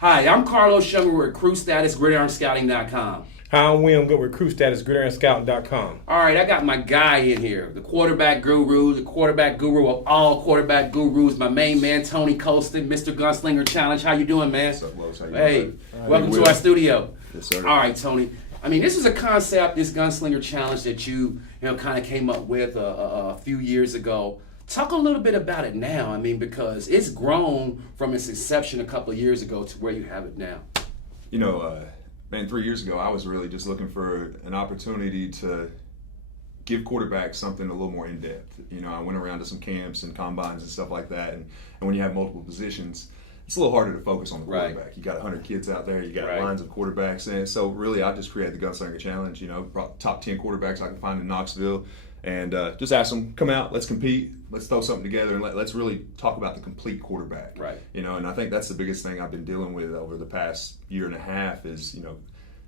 Hi, I'm Carlos Younger with Crew Status, GridironScouting.com. Hi, I'm William Good with Crew Status, GridironScouting.com. All right, I got my guy in here, the quarterback guru of all quarterback gurus, my main man, Tony Colston, Mr. Gunslinger Challenge. How you doing, man? What's up, Los? How you Hey, doing? welcome to our studio. Yes, sir. All right, Tony. I mean, this is a concept, this Gunslinger Challenge that you kind of came up with a few years ago. Talk a little bit about it now. I mean, because it's grown from its inception a couple of years ago to where you have it now. You know, man, 3 years ago, I was really just looking for an opportunity to give quarterbacks something a little more in-depth. You know, I went around to some camps and combines and stuff like that, and when you have multiple positions, it's a little harder to focus on the quarterback. Right. You got 100 kids out there, you got Right. lines of quarterbacks, and so really I just created the Gunslinger Challenge, you know, brought the top 10 quarterbacks I can find in Knoxville, and just asked them, come out, let's compete, let's throw something together, and let's really talk about the complete quarterback. Right. You know, and I think that's the biggest thing I've been dealing with over the past year and a half is, you know,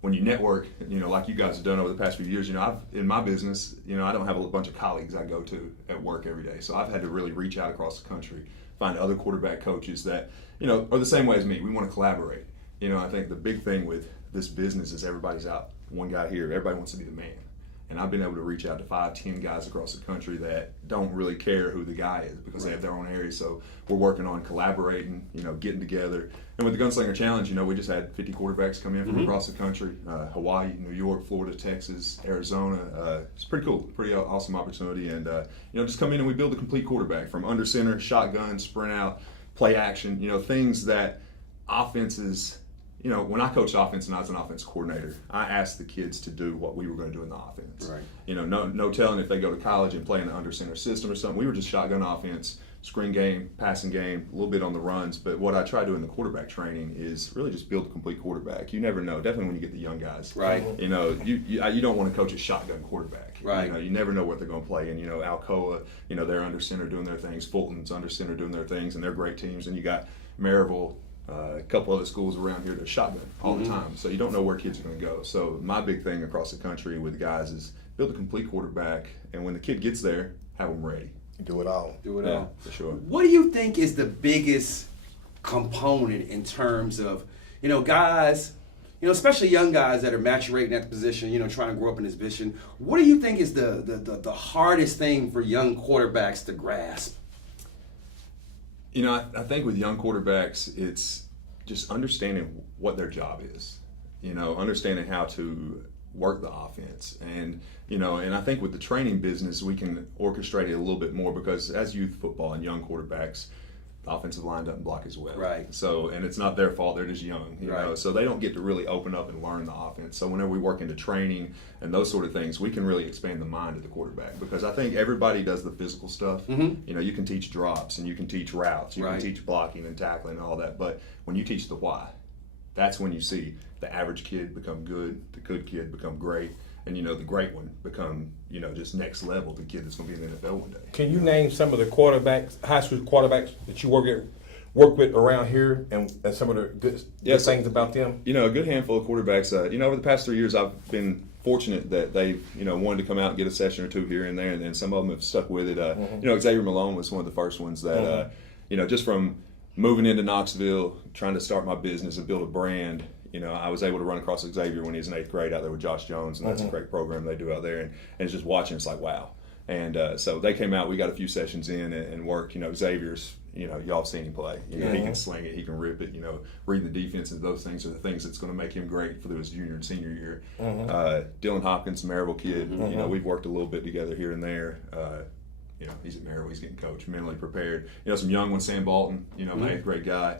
when you network, you know, like you guys have done over the past few years, you know, in my business, you know, I don't have a bunch of colleagues I go to at work every day. So I've had to really reach out across the country, find other quarterback coaches that, you know, are the same way as me. We want to collaborate. You know, I think the big thing with this business is everybody's out. One guy here, everybody wants to be the man. And I've been able to reach out to 5-10 guys across the country that don't really care who the guy is because they have their own area. So we're working on collaborating, you know, getting together. And with the Gunslinger Challenge, you know, we just had 50 quarterbacks come in from across the country, Hawaii, New York, Florida, Texas, Arizona. It's pretty cool, pretty awesome opportunity. And, you know, just come in and we build a complete quarterback from under center, shotgun, sprint out, play action, you know, things that offenses. You know, when I coached offense and I was an offense coordinator, I asked the kids to do what we were going to do in the offense. Right. You know, no telling if they go to college and play in the under center system or something. We were just shotgun offense, screen game, passing game, a little bit on the runs. But what I try to do in the quarterback training is really just build a complete quarterback. You never know, definitely when you get the young guys. Right. You know, you don't want to coach a shotgun quarterback. Right. You know, you never know what they're going to play. And, you know, Alcoa, you know, they're under center doing their things. Fulton's under center doing their things, and they're great teams. And you got Maryville, a couple other schools around here that shotgun all the time, so you don't know where kids are going to go. So my big thing across the country with guys is build a complete quarterback, and when the kid gets there, have them ready. Do it all. Do it Yeah, all. for sure. What do you think is the biggest component in terms of, you know, guys, you know, especially young guys that are maturating at the position, you know, trying to grow up in this position? What do you think is the hardest thing for young quarterbacks to grasp? You know, I think with young quarterbacks, it's just understanding what their job is. You know, understanding how to work the offense. And, you know, and I think with the training business, we can orchestrate it a little bit more because as youth football and young quarterbacks, the offensive line doesn't block as well. Right. So, and it's not their fault, they're just young, you know, so they don't get to really open up and learn the offense. So whenever we work into training and those sort of things, we can really expand the mind of the quarterback because I think everybody does the physical stuff. You know, you can teach drops and you can teach routes, you can teach blocking and tackling and all that, but when you teach the why, that's when you see the average kid become good, the good kid become great, and, you know, the great one become, you know, just next level, the kid that's going to be in the NFL one day. Can you name some of the quarterbacks, high school quarterbacks that you work with around here and some of the good things about them? You know, a good handful of quarterbacks. You know, over the past 3 years, I've been fortunate that they've, you know, wanted to come out and get a session or two here and there, and then some of them have stuck with it. You know, Xavier Malone was one of the first ones that, you know, just from moving into Knoxville, trying to start my business and build a brand, you know, I was able to run across Xavier when he was in 8th grade out there with Josh Jones, and that's a great program they do out there. And it's just watching, it's like, wow. And so they came out, we got a few sessions in and worked. You know, Xavier's, you know, y'all have seen him play. You know, he can sling it, he can rip it, you know, read the defense, and those things are the things that's going to make him great for his junior and senior year. Dylan Hopkins, Maryville kid, you know, we've worked a little bit together here and there. You know, he's at Maryville, he's getting coached, mentally prepared. You know, some young ones, Sam Bolton, you know, my 8th grade guy,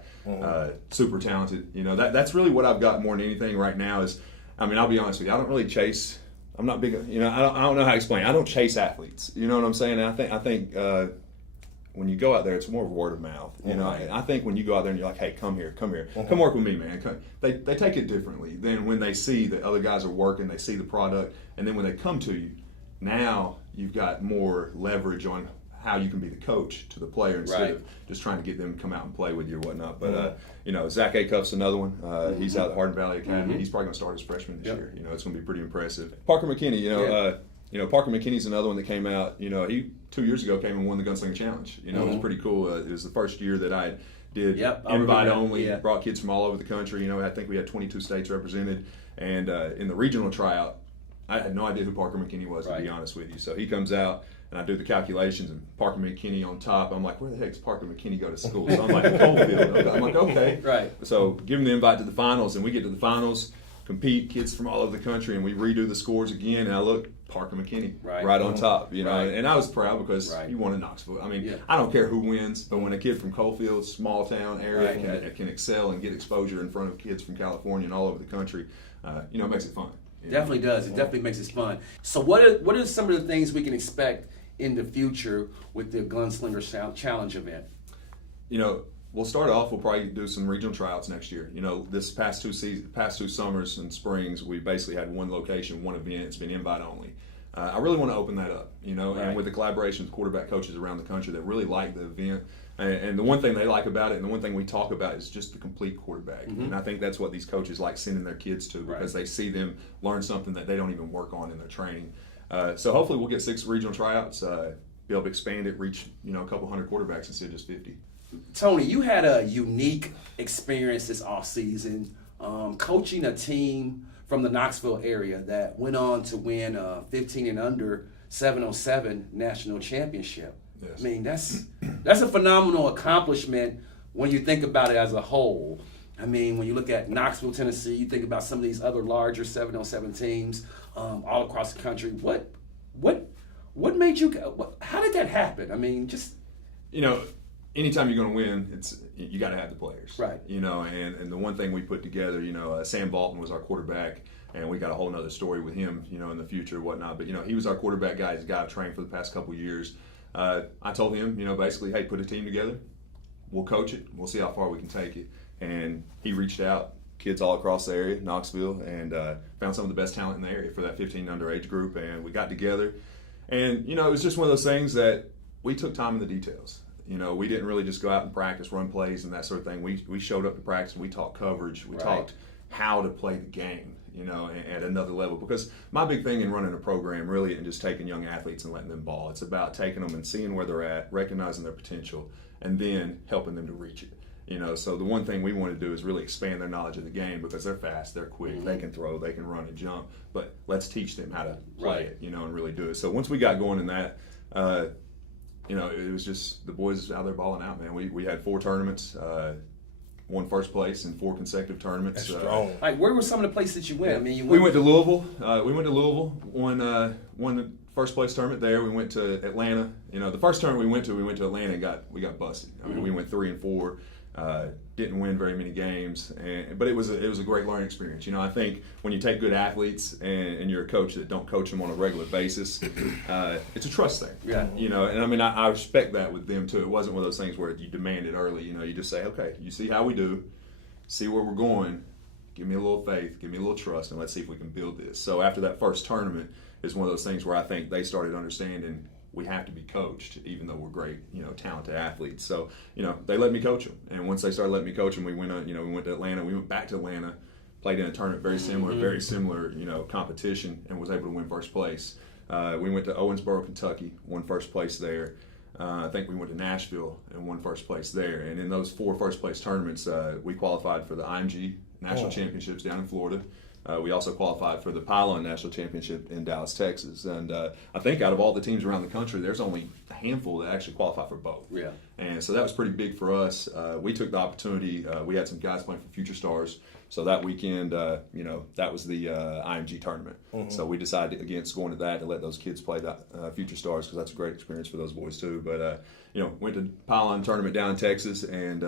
super talented. You know, that's really what I've got more than anything right now is, I mean, I'll be honest with you, I don't really chase, I'm not big, you know, I don't know how to explain. I don't chase athletes. You know what I'm saying? And I think when you go out there, it's more of word of mouth. You know, I think when you go out there and you're like, hey, come here, come work with me, man. They take it differently than when they see that other guys are working, they see the product, and then when they come to you, now you've got more leverage on how you can be the coach to the player instead of just trying to get them to come out and play with you or whatnot. But, you know, Zach Acuff's another one. He's out at Hardin Valley Academy. He's probably going to start as freshman this year. You know, it's going to be pretty impressive. Parker McKinney, you know, Parker McKinney's another one that came out. You know, he 2 years ago came and won the Gunslinger Challenge. You know, it was pretty cool. It was the first year that I had did Yep, I remember invite that. only, Yeah. brought kids from all over the country. I think we had 22 states represented. And in the regional tryout, I had no idea who Parker McKinney was, to be honest with you. So he comes out, and I do the calculations, and Parker McKinney on top. I'm like, where the heck does Parker McKinney go to school? So I'm like, Coalfield. I'm like, okay. Right. So give him the invite to the finals, and we get to the finals, compete, kids from all over the country, and we redo the scores again, and I look, Parker McKinney right on top, Right. and I was proud because Right. he won in Knoxville. I mean, Yeah. I don't care who wins, but when a kid from Coalfield, small town area, Right. can excel and get exposure in front of kids from California and all over the country, it makes it fun. Definitely does. It definitely makes it fun. So what are some of the things we can expect in the future with the Gunslinger Challenge event? We'll start off. We'll probably do some regional tryouts next year. This past two summers and springs, we basically had one location, one event. It's been invite only. I really want to open that up, and with the collaboration with quarterback coaches around the country that really like the event. And the one thing they like about it, and the one thing we talk about, is just the complete quarterback. Mm-hmm. And I think that's what these coaches like sending their kids to, because they see them learn something that they don't even work on in their training. So hopefully we'll get 6 regional tryouts, be able to expand it, reach a couple hundred quarterbacks instead of just 50. Tony, you had a unique experience this offseason, coaching a team from the Knoxville area that went on to win a 15 and under 707 national championship. Yes. I mean, that's a phenomenal accomplishment when you think about it as a whole. I mean, when you look at Knoxville, Tennessee, you think about some of these other larger 707 teams all across the country. What made you? How did that happen? I mean, just anytime you're going to win, you got to have the players, right? And the one thing we put together, Sam Bolton was our quarterback, and we got a whole nother story with him, in the future and whatnot. But he was our quarterback guy. He's got to train for the past couple of years. I told him, basically, hey, put a team together. We'll coach it. We'll see how far we can take it. And he reached out, kids all across the area, Knoxville, and found some of the best talent in the area for that 15 under age group. And we got together, and it was just one of those things that we took time in the details. We didn't really just go out and practice, run plays, and that sort of thing. We showed up to practice, and we talked coverage. We talked how to play the game, at another level. Because my big thing in running a program really isn't just taking young athletes and letting them ball. It's about taking them and seeing where they're at, recognizing their potential, and then helping them to reach it. So the one thing we want to do is really expand their knowledge of the game, because they're fast, they're quick, they can throw, they can run and jump. But let's teach them how to play it, and really do it. So once we got going in that, it was just the boys out there balling out, man. We had 4 tournaments, won first place in 4 consecutive tournaments. That's strong. like, where were some of the places you went? I mean, we went to Louisville. Won the first place tournament there. We went to Atlanta. The first tournament we went to Atlanta and we got busted. I mean, we went 3-4. Didn't win very many games, but it was a great learning experience. I think when you take good athletes and you're a coach that don't coach them on a regular basis, it's a trust thing. Yeah. And I mean, I respect that with them too. It wasn't one of those things where you demand it early. You just say, okay, you see how we do, see where we're going, give me a little faith, give me a little trust, and let's see if we can build this. So after that first tournament is one of those things where I think they started understanding we have to be coached, even though we're great, talented athletes. So, they let me coach them. And once they started letting me coach them, we went to Atlanta. We went back to Atlanta, played in a tournament very similar, competition, and was able to win first place. We went to Owensboro, Kentucky, won first place there. I think we went to Nashville and won first place there. And in those 4 first place tournaments, we qualified for the IMG National Championships down in Florida. We also qualified for the Pylon National Championship in Dallas, Texas. And I think out of all the teams around the country, there's only a handful that actually qualify for both. Yeah. And so that was pretty big for us. We took the opportunity. We had some guys playing for Future Stars. So that weekend, that was the IMG tournament. So we decided against going to that to let those kids play that Future Stars, because that's a great experience for those boys too. But, went to Pylon tournament down in Texas, and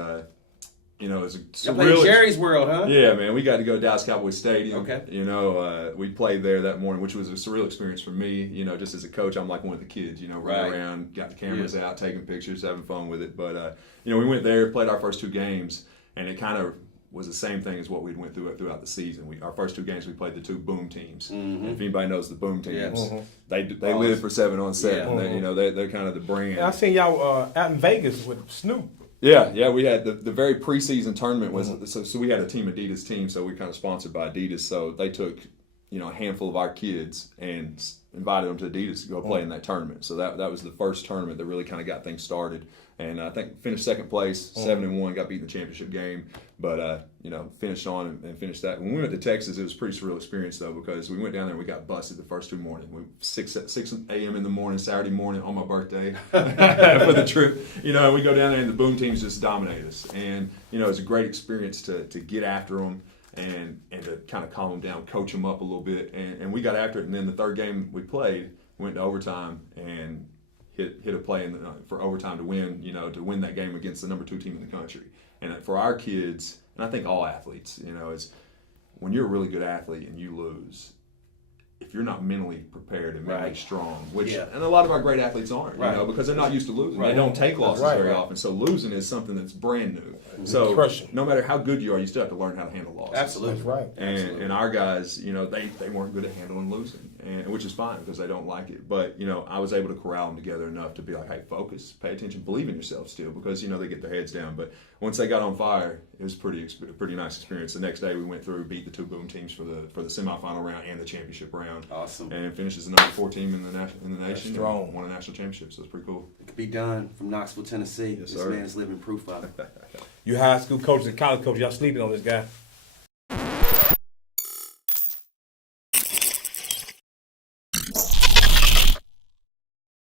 it was a surreal. Jerry's World, huh? Yeah, man, we got to go to Dallas Cowboys Stadium. Okay. We played there that morning, which was a surreal experience for me. Just as a coach, I'm like one of the kids. Running around, got the cameras out, taking pictures, having fun with it. But we went there, played our first 2 games, and it kind of was the same thing as what we went throughout the season. Our first 2 games, we played the 2 boom teams. And if anybody knows the boom teams, they live for 7-on-7. Yeah. They're kind of the brand. And I seen y'all out in Vegas with Snoop. Yeah, we had the very preseason tournament was so we had a Team Adidas team, so we were kind of sponsored by Adidas. So they took a handful of our kids and invited them to Adidas to go play in that tournament. So that was the first tournament that really kind of got things started. And I think finished second place, 7-1, got beat in the championship game. But, finished on and finished that. When we went to Texas, it was a pretty surreal experience, though, because we went down there and we got busted the first 2 mornings. 6 a.m. in the morning, Saturday morning on my birthday for the trip. And we go down there and the boom teams just dominate us. And, it was a great experience to get after them and to kind of calm them down, coach them up a little bit. And we got after it. And then the third game we played, went to overtime and hit a play for overtime to win that game against the number 2 team in the country. And for our kids, and I think all athletes, is when you're a really good athlete and you lose, if you're not mentally prepared and mentally strong, which and a lot of our great athletes aren't, because they're not used to losing. They don't take losses very often. So losing is something that's brand new. So no matter how good you are, you still have to learn how to handle losses. Absolutely. That's right. And our guys, they weren't good at handling losing, and which is fine because they don't like it. But I was able to corral them together enough to be like, hey, focus, pay attention, believe in yourself still, because they get their heads down. But once they got on fire, it was a pretty nice experience. The next day we went through, beat the 2 boom teams for the semifinal round and the championship round. Awesome. And finished as the number 4 team in the nation. Strong. Won a national championship, so it's pretty cool. It could be done from Knoxville, Tennessee. Yes, this sir. man is living proof of it. You high school coaches and college coaches, y'all sleeping on this guy.